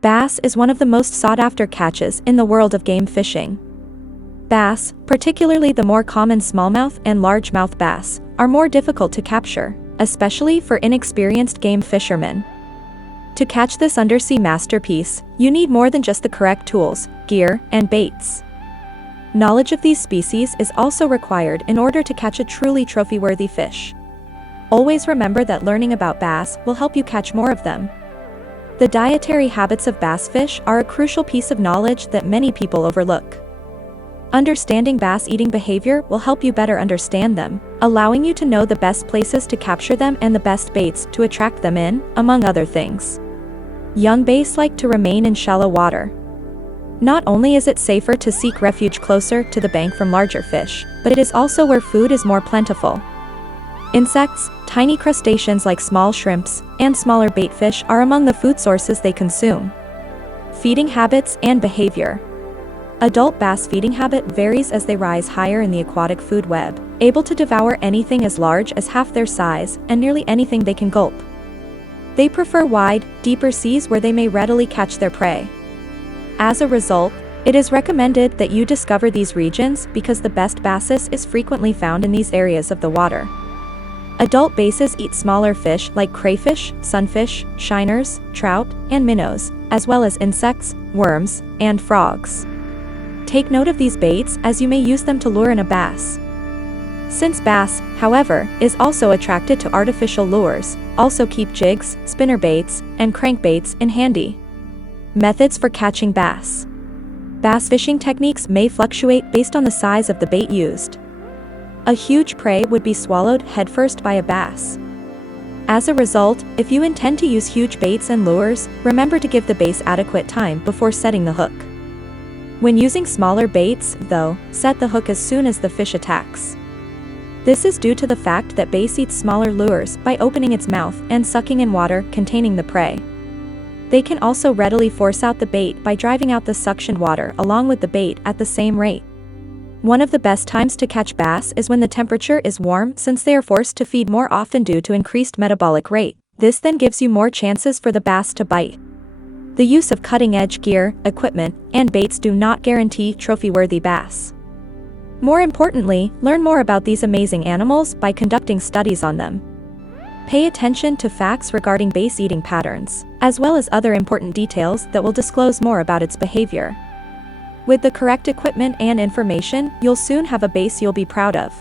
Bass is one of the most sought-after catches in the world of game fishing. Bass, particularly the more common smallmouth and largemouth bass, are more difficult to capture, especially for inexperienced game fishermen. To catch this undersea masterpiece, you need more than just the correct tools, gear, and baits. Knowledge of these species is also required in order to catch a truly trophy-worthy fish. Always remember that learning about bass will help you catch more of them. The dietary habits of bass fish are a crucial piece of knowledge that many people overlook. Understanding bass eating behavior will help you better understand them, allowing you to know the best places to capture them and the best baits to attract them in, among other things. Young bass like to remain in shallow water. Not only is it safer to seek refuge closer to the bank from larger fish, but it is also where food is more plentiful. Insects, tiny crustaceans like small shrimps, and smaller bait fish are among the food sources they consume. Feeding habits and behavior. Adult bass feeding habit varies as they rise higher in the aquatic food web, able to devour anything as large as half their size and nearly anything they can gulp. They prefer wide, deeper seas where they may readily catch their prey. As a result, it is recommended that you discover these regions because the best basses is frequently found in these areas of the water. Adult basses eat smaller fish like crayfish, sunfish, shiners, trout, and minnows, as well as insects, worms, and frogs. Take note of these baits as you may use them to lure in a bass. Since bass, however, is also attracted to artificial lures, also keep jigs, spinnerbaits, and crankbaits in handy. Methods for catching bass. Bass fishing techniques may fluctuate based on the size of the bait used. A huge prey would be swallowed headfirst by a bass. As a result, if you intend to use huge baits and lures, remember to give the bass adequate time before setting the hook. When using smaller baits, though, set the hook as soon as the fish attacks. This is due to the fact that bass eats smaller lures by opening its mouth and sucking in water containing the prey. They can also readily force out the bait by driving out the suctioned water along with the bait at the same rate. One of the best times to catch bass is when the temperature is warm, since they are forced to feed more often due to increased metabolic rate. This then gives you more chances for the bass to bite. The use of cutting-edge gear, equipment, and baits do not guarantee trophy-worthy bass. More importantly, learn more about these amazing animals by conducting studies on them. Pay attention to facts regarding bass eating patterns, as well as other important details that will disclose more about its behavior. With the correct equipment and information, you'll soon have a bass you'll be proud of.